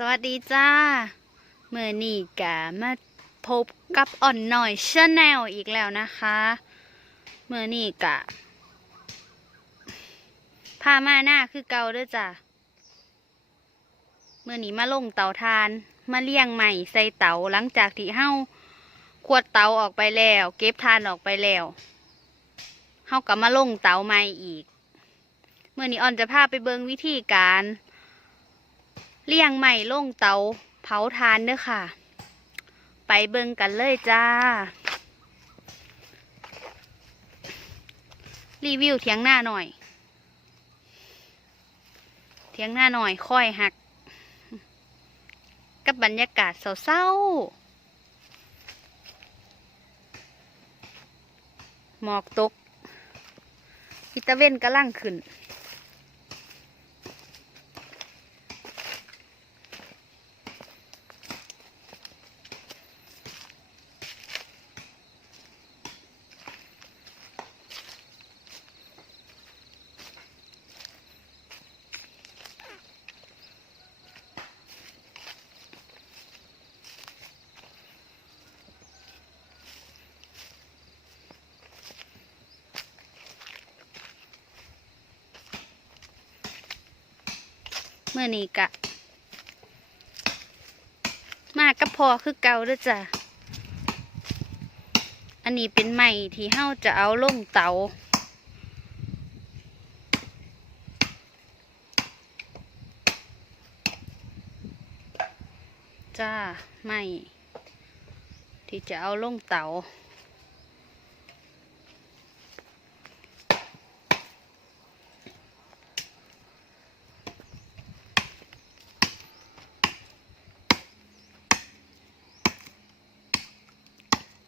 สวัสดีจ้าเมื่อนี่กะมาพบกับอ่อนหน่อยชาแนลอีกแล้วนะคะเมื่อนี่กะพามาหน้าคือเกาด้วยจ้ะเมื่อนี้มาลงเตาทานมาเลี้ยงใหม่ใส่เตาหลังจากที่เฮาขวดเตาออกไปแล้ว เก็บทานออกไปแล้วเฮากลับมาลงเตาใหม่อีกเมื่อนี้อ่อนจะพาไปเบิงวิธีการ เลี่ยงใหม่ลงเตาเผาทานเด้อค่ะ ไปเบิ่งกันเลยจ้า รีวิวเถียงหน้าหน่อย เถียงหน้าหน่อยค่อยหัก กับบรรยากาศเศร้าๆหมอกตกอิตาเวนกำลังขึ้น มื่อนี้กะ มากับพอคือเก่าด้วยจ้ะ อันนี้เป็นไม้ที่เฮาจะเอาลงเตา จ้าไม้ที่จะเอาลงเตา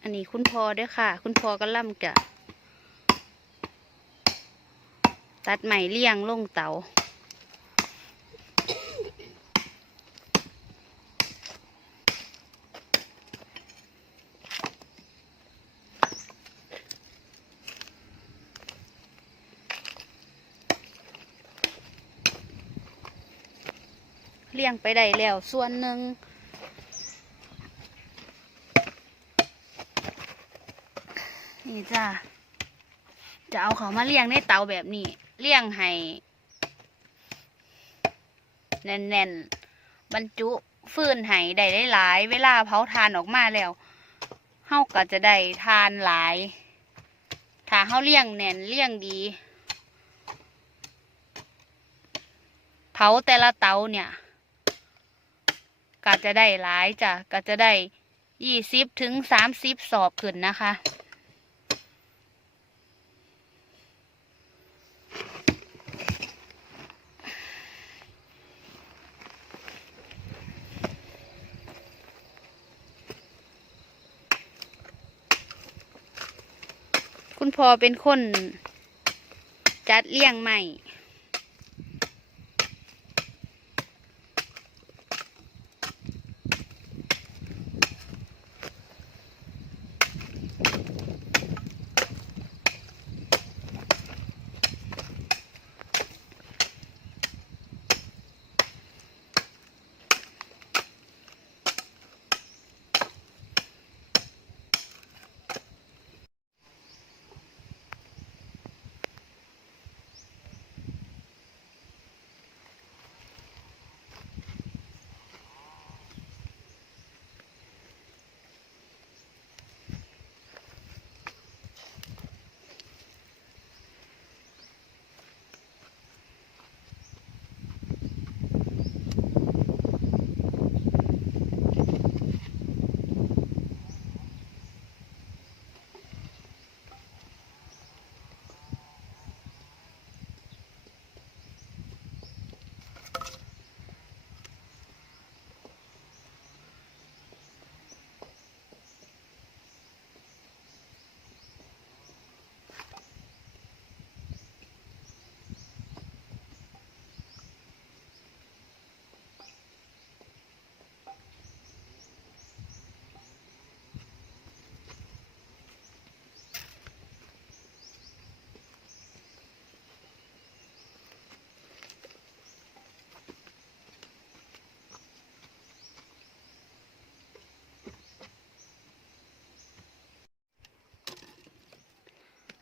อันนี้คุณพ่อด้วยค่ะ คุณพ่อก็ล่ำจะตัดใหม่เลี่ยงลงเตาเลี่ยงไปได้แล้วส่วนหนึ่ง นี่จ้าจะเอาเขามาเลี้ยงในเตาแบบนี้เลี้ยงให้แน่นๆบรรจุฟืนให้ได้หลายๆเวลาเผาทานออกมาแล้วเฮาก็จะได้ทานหลาย ถ้าเฮาเลี้ยงแน่นเลี้ยงดี เผาแต่ละเตาเนี่ยก็จะได้หลายจ้ะก็จะได้ยี่สิบถึงสามสิบสอบขึ้นนะคะ พอเป็นคน จัดเลี้ยงใหม่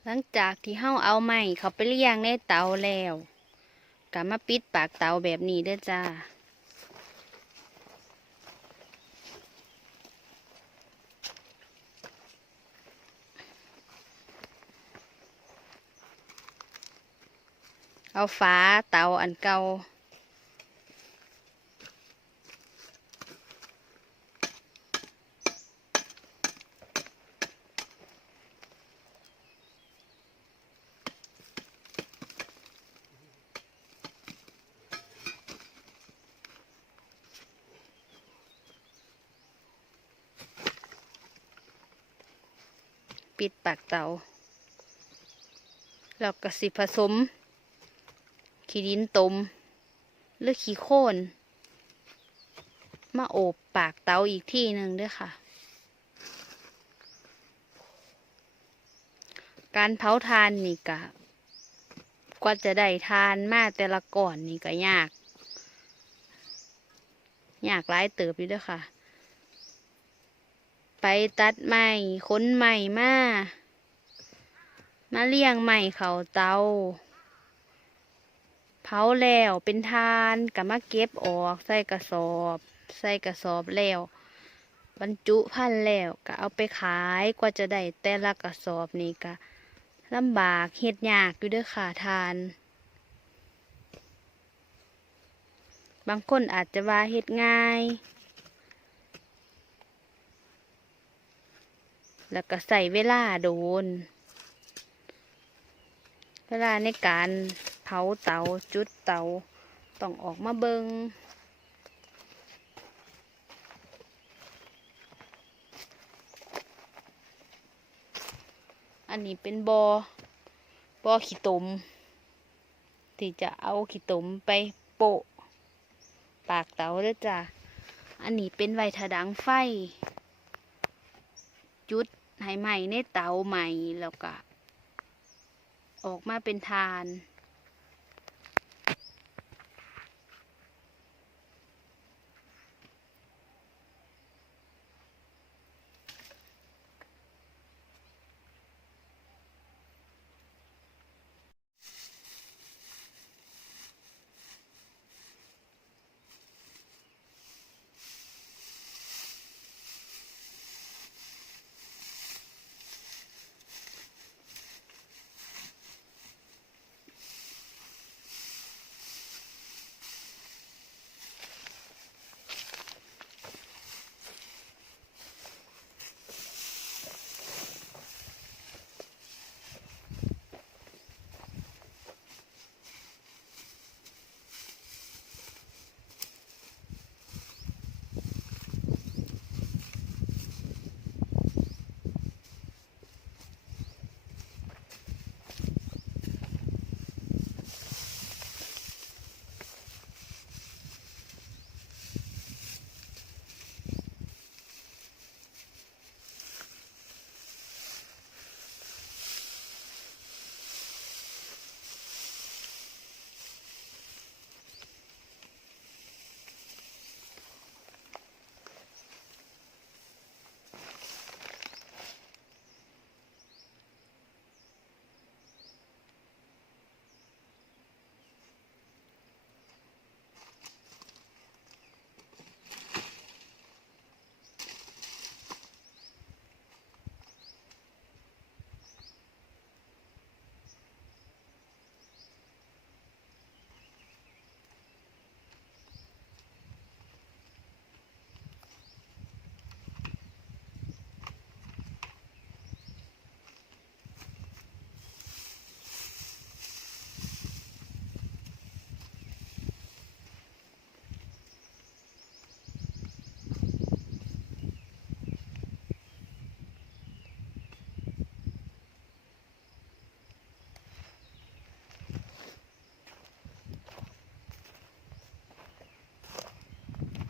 หลังจากที่เฮาเอาไม้เขาไปเลี้ยงในเตาแล้วกลับมาปิดปากเตาแบบนี้เด้อจ้าเอาฟ้าเตาอันเก่า ปิดปากเตาแล้วก็สิผสม ขี้ดินตม หรือขี้โคนมาโอบปากเตาอีกที่หนึ่งด้วยค่ะ การเผาทานนี่กะกว่าจะได้ทานมาแต่ละก่อนนี่ก็ยาก ยากหลายเติบอยู่ด้วยค่ะ ไปตัดไม้ค้นไม้มา มาเลี้ยงไม้เขาเตา เผาแล้วเป็นทานก็มาเก็บออกใส่กระสอบ ใส่กระสอบแล้วบรรจุพันแล้วก็เอาไปขายกว่าจะได้แต่ละกระสอบนี่ก็ลำบากเฮ็ดยากอยู่เด้วยค่ะทาน บางคนอาจจะว่าเฮ็ดง่าย แล้วก็ใส่เวลาโดน เวลาในการเผาเตาจุดเตาต้องออกมาเบิงอันนี้เป็นบอบอขี้ตม ที่จะเอาขี้ตมไปโปะ ปากเตาเด้อจ้ะอันนี้เป็นไวถดังไฟ จุด ให้ไหม่ในเตาใหม่แล้วก็ออกมาเป็นทาน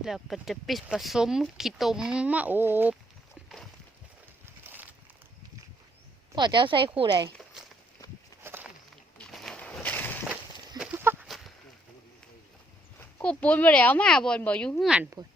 แล้วก็จะปิสผสมขี้ตมมาโอบพ่อจะเอาใส่คู่ใดคู่ปูนมาแล้วมาบนบ่อยู่เหือนพุ่น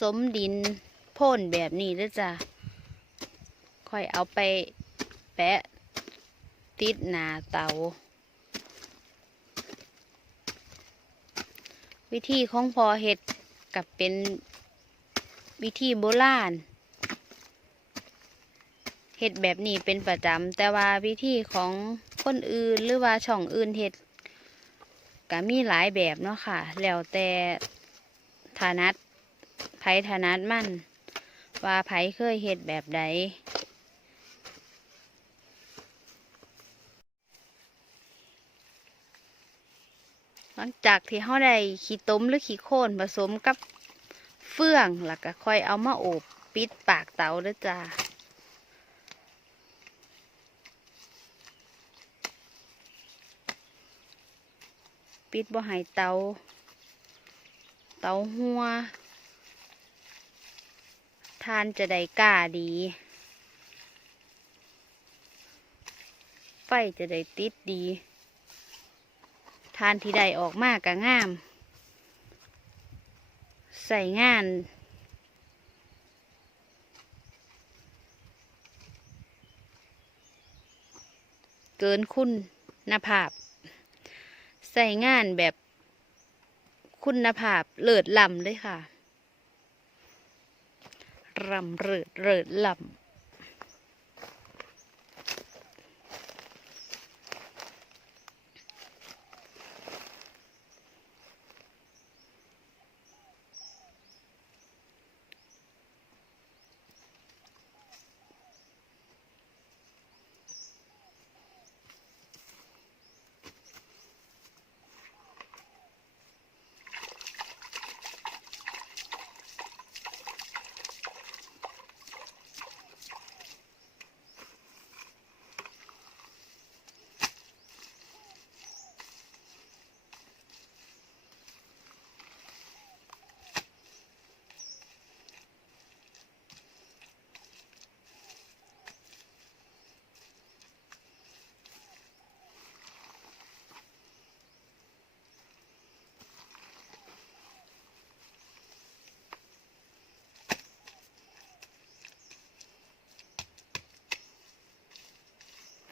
สมดินพ่นแบบนี้เด้อจ้ะค่อยเอาไปแปะติดหนาเตา วิธีของพอเห็ดกับเป็นวิธีโบราณเห็ดแบบนี้เป็นประจำ แต่ว่าวิธีของคนอื่นหรือว่าช่องอื่นเห็ดก็มีหลายแบบเนาะค่ะ แล้วแต่ฐานัด ไผฐานัดมั่น ว่าไผเคยเห็ดแบบใดหลังจากที่เขาได้ขี้ต้มหรือขี้โคลนผสมกับเฟื่องแล้วก็ค่อยเอามาโอบปิดปากเตาด้อจ้าปิดบ่ให้เตา เตาหัว ทานจะได้กล้าดี ไฟจะได้ติดดี ทานที่ได้ออกมากก็งาม ใส่งานเกินคุณนภาพ ใส่งานแบบคุณภาพเลิศล้ำเลยค่ะ รำเริดเริดลำ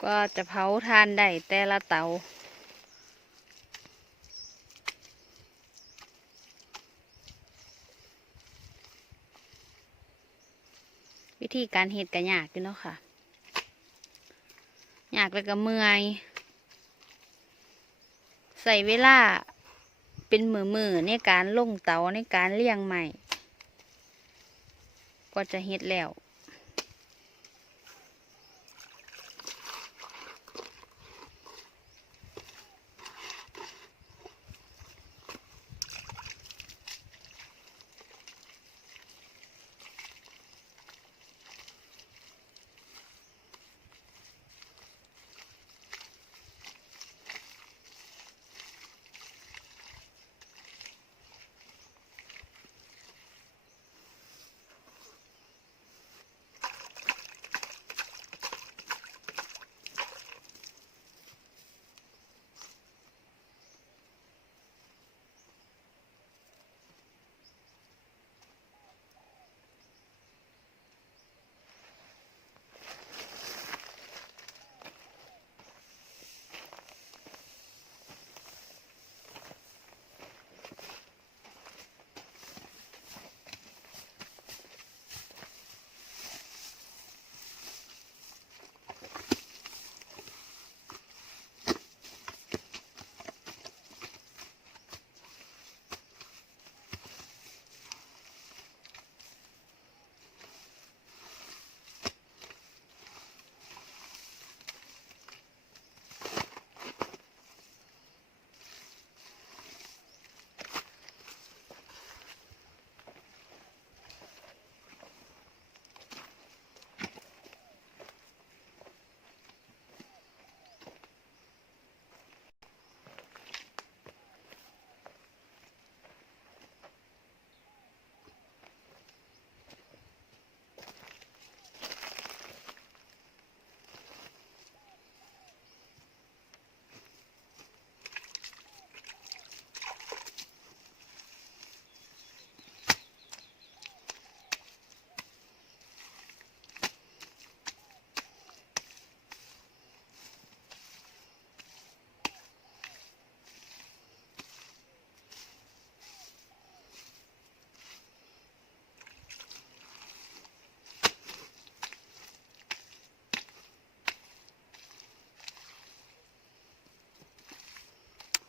ก็จะเผาทานได้แต่ละเตาวิธีการเห็ดก็ยากอยู่เนาะค่ะ ยากแล้วก็เมื่อย ใส่เวลาเป็นมือมือในการลงเตาในการเลี้ยงใหม่ ก็จะเฮ็ดแล้ว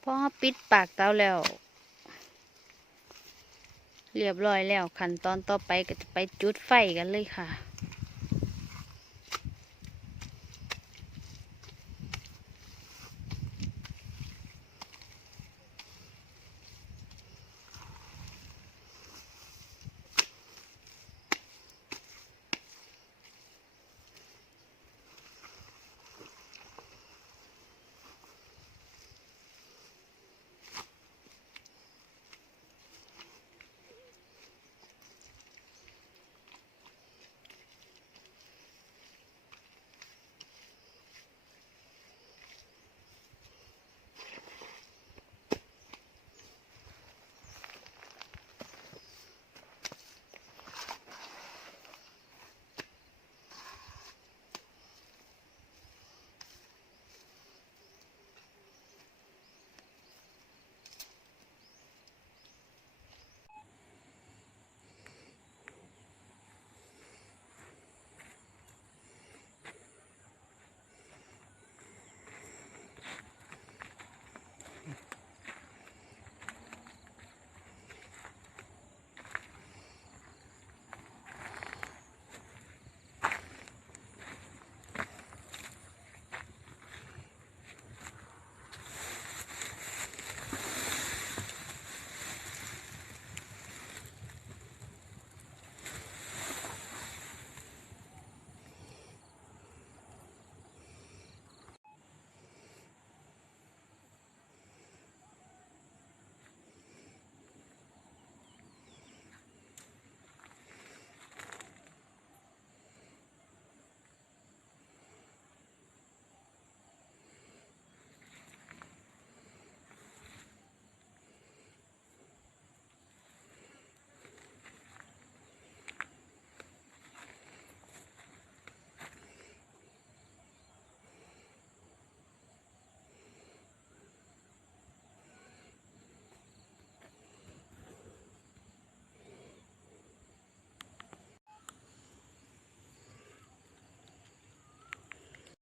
พอเราปิดปากเตาแล้ว เรียบร้อยแล้วขั้นตอนต่อไปก็จะไปจุดไฟกันเลยค่ะ